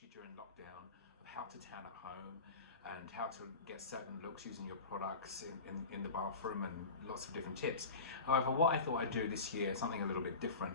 especially during lockdown, of how to tan at home and how to get certain looks using your products in the bathroom, and lots of different tips. However, what I thought I'd do this year is something a little bit different,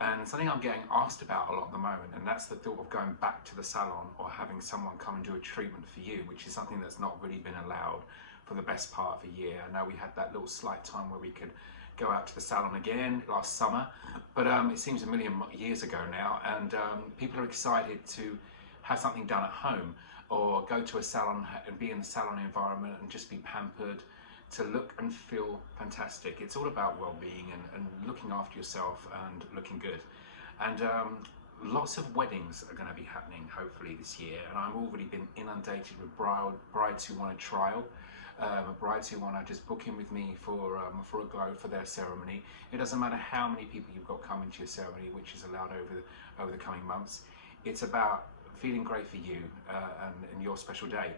and something I'm getting asked about a lot at the moment, and that's the thought of going back to the salon or having someone come and do a treatment for you, which is something that's not really been allowed for the best part of a year. I know we had that little slight time where we could go out to the salon again last summer, but it seems a million years ago now, and people are excited to have something done at home or go to a salon and be in the salon environment and just be pampered to look and feel fantastic. It's all about well-being and looking after yourself and looking good. And lots of weddings are going to be happening hopefully this year, and I've already been inundated with brides who want a trial. Brides who want to just book in with me for a glow for their ceremony. It doesn't matter how many people you've got coming to your ceremony, which is allowed over the coming months. It's about feeling great for you and your special day.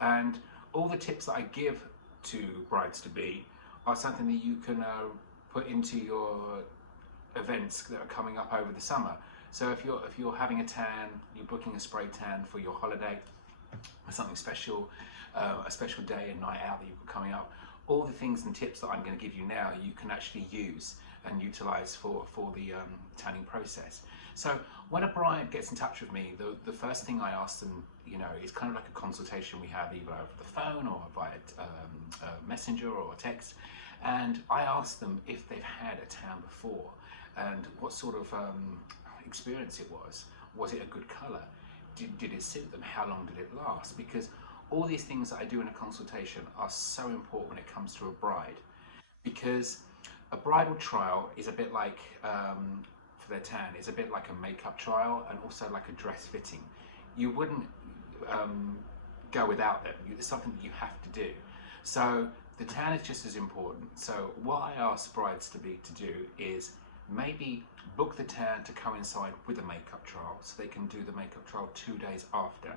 And all the tips that I give to brides-to-be are something that you can put into your events that are coming up over the summer. So if you're having a tan, you're booking a spray tan for your holiday, or something special, a special day and night out that you've got coming up, all the things and tips that I'm going to give you now you can actually use and utilize for the tanning process. So when a bride gets in touch with me, the first thing I ask them, is kind of like a consultation we have either over the phone or via messenger or text, and I ask them if they've had a tan before and what sort of experience it was. Was it a good color? Did it suit them? How long did it last? Because all these things that I do in a consultation are so important when it comes to a bride, because a bridal trial is a bit like, for their tan, is a bit like a makeup trial and also like a dress fitting. You wouldn't go without them. It's something that you have to do. So the tan is just as important. So what I ask brides-to-be to do is maybe book the tan to coincide with a makeup trial, so they can do the makeup trial 2 days after.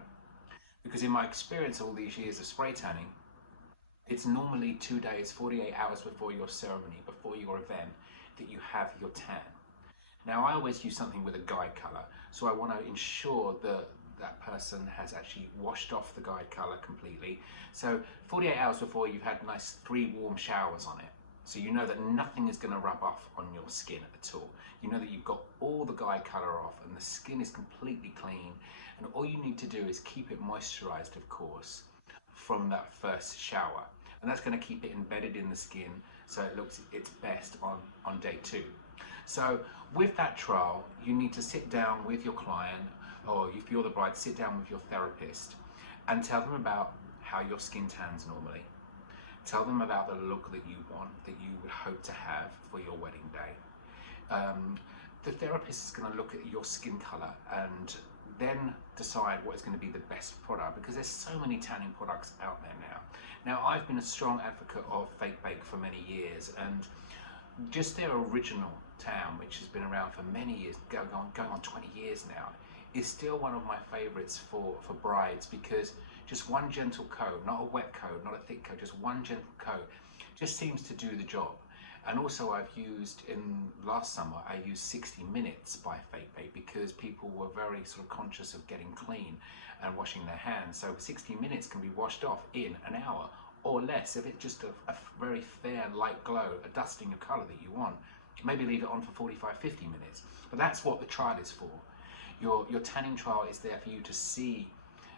Because in my experience all these years of spray tanning, it's normally 2 days, 48 hours before your ceremony, before your event, that you have your tan. Now I always use something with a guide colour, so I want to ensure that that person has actually washed off the guide colour completely. So 48 hours before, you've had nice 3 warm showers on it. So you know that nothing is going to rub off on your skin at all. You know that you've got all the guide colour off and the skin is completely clean, and all you need to do is keep it moisturised, of course, from that first shower. And that's going to keep it embedded in the skin so it looks its best on day 2. So with that trial, you need to sit down with your client, or if you're the bride, sit down with your therapist and tell them about how your skin tans normally. Tell them about the look that you want, that you would hope to have for your wedding day. The therapist is going to look at your skin colour and then decide what is going to be the best product, because there's so many tanning products out there now. Now, I've been a strong advocate of Fake Bake for many years, and just their original tan, which has been around for many years, going on 20 years now, is still one of my favourites for brides, because just one gentle coat, not a wet coat, not a thick coat, just one gentle coat, just seems to do the job. And also I've used, last summer, I used 60 Minutes by Fake Bake, because people were very sort of conscious of getting clean and washing their hands. So 60 Minutes can be washed off in an hour or less if it's just a very fair light glow, a dusting of colour that you want. Maybe leave it on for 45, 50 minutes. But that's what the trial is for. Your tanning trial is there for you to see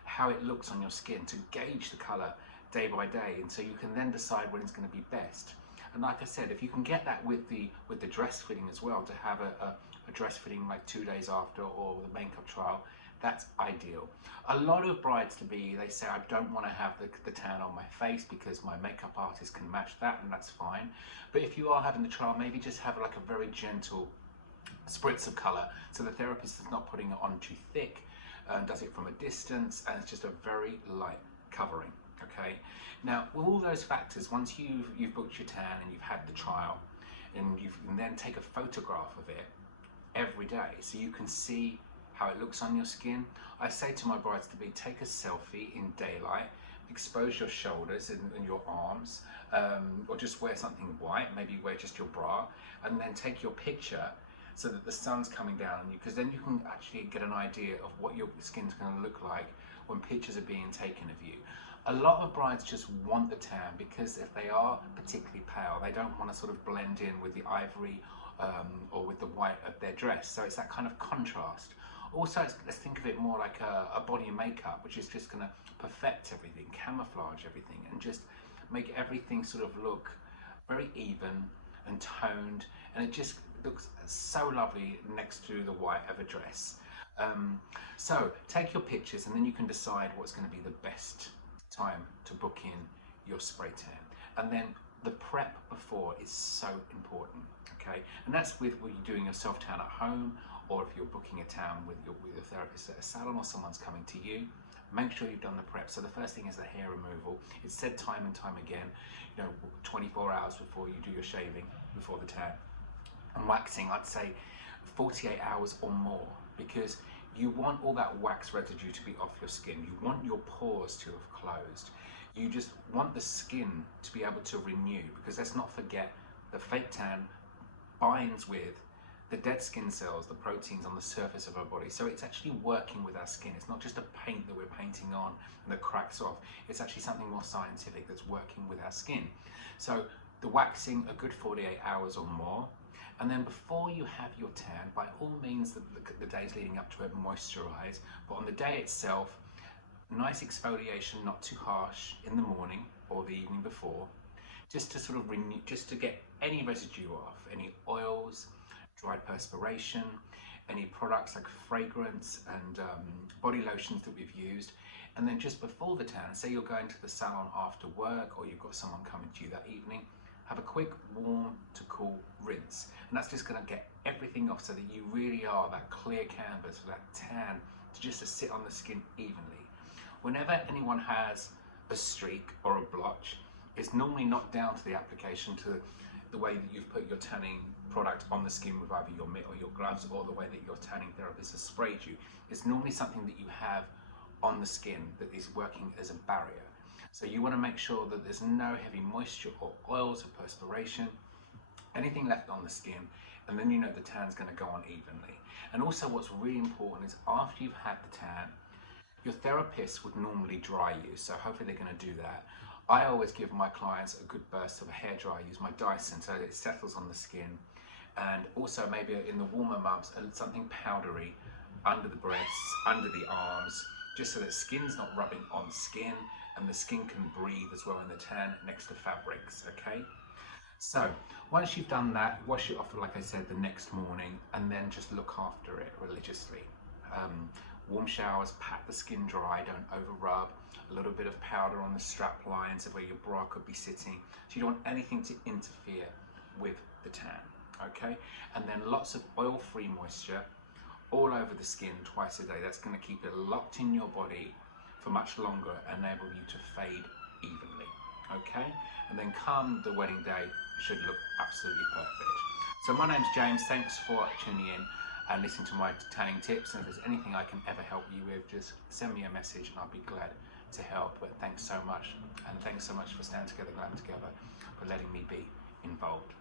how it looks on your skin, to gauge the colour day by day, and so you can then decide when it's going to be best. And like I said, if you can get that with the dress fitting as well, to have a dress fitting like 2 days after, or the makeup trial, that's ideal. A lot of brides-to-be, they say, I don't want to have the tan on my face because my makeup artist can match that, and that's fine. But if you are having the trial, maybe just have like a very gentle spritz of colour, so the therapist is not putting it on too thick, does it from a distance, and it's just a very light covering. Okay, now with all those factors, once you've booked your tan and you've had the trial, and you can then take a photograph of it every day so you can see how it looks on your skin. I say to my brides-to-be, take a selfie in daylight, expose your shoulders and your arms, or just wear something white, maybe wear just your bra, and then take your picture so that the sun's coming down on you, because then you can actually get an idea of what your skin's going to look like when pictures are being taken of you. A lot of brides just want the tan because if they are particularly pale, they don't want to sort of blend in with the ivory or with the white of their dress. So it's that kind of contrast. Also, let's think of it more like a body makeup, which is just going to perfect everything, camouflage everything, and just make everything sort of look very even and toned, and it just looks so lovely next to the white of a dress. So take your pictures and then you can decide what's going to be the best time to book in your spray tan. And then the prep before is so important, okay? And that's with when you're doing your self tan at home, or if you're booking a tan with your therapist at a salon, or someone's coming to you. Make sure you've done the prep. So the first thing is the hair removal. It's said time and time again, 24 hours before you do your shaving, before the tan. And waxing, I'd say 48 hours or more, because you want all that wax residue to be off your skin. You want your pores to have closed. You just want the skin to be able to renew, because let's not forget the fake tan binds with the dead skin cells, the proteins on the surface of our body. So it's actually working with our skin. It's not just a paint that we're painting on and that cracks off. It's actually something more scientific that's working with our skin. So the waxing, a good 48 hours or more. And then before you have your tan, by all means, the days leading up to it, moisturize. But on the day itself, nice exfoliation, not too harsh, in the morning or the evening before, just to sort of renew, just to get any residue off, any oils, dry perspiration, any products like fragrance and body lotions that we've used. And then just before the tan, say you're going to the salon after work, or you've got someone coming to you that evening, have a quick warm to cool rinse. And that's just gonna get everything off so that you really are that clear canvas for that tan to sit on the skin evenly. Whenever anyone has a streak or a blotch, it's normally not down to the application, to the way that you've put your tanning product on the skin with either your mitt or your gloves, or the way that your tanning therapist has sprayed you. It's normally something that you have on the skin that is working as a barrier. So you want to make sure that there's no heavy moisture or oils or perspiration, anything left on the skin, and then you know the tan's going to go on evenly. And also what's really important is after you've had the tan, your therapist would normally dry you, so hopefully they're going to do that. I always give my clients a good burst of a hairdryer. I use my Dyson so it settles on the skin, and also maybe in the warmer months something powdery under the breasts, under the arms, just so that skin's not rubbing on skin and the skin can breathe as well in the tan next to fabrics, okay? So once you've done that, wash it off, like I said, the next morning, and then just look after it religiously. Warm showers, pat the skin dry, don't over rub. A little bit of powder on the strap lines of where your bra could be sitting. So you don't want anything to interfere with the tan, okay? And then lots of oil-free moisture all over the skin twice a day. That's gonna keep it locked in your body for much longer, enable you to fade evenly, okay? And then come the wedding day, it should look absolutely perfect. So my name's James, thanks for tuning in and listening to my tanning tips. And if there's anything I can ever help you with, just send me a message and I'll be glad to help. But thanks so much, and thanks so much for Stand Together, Glam Together, for letting me be involved.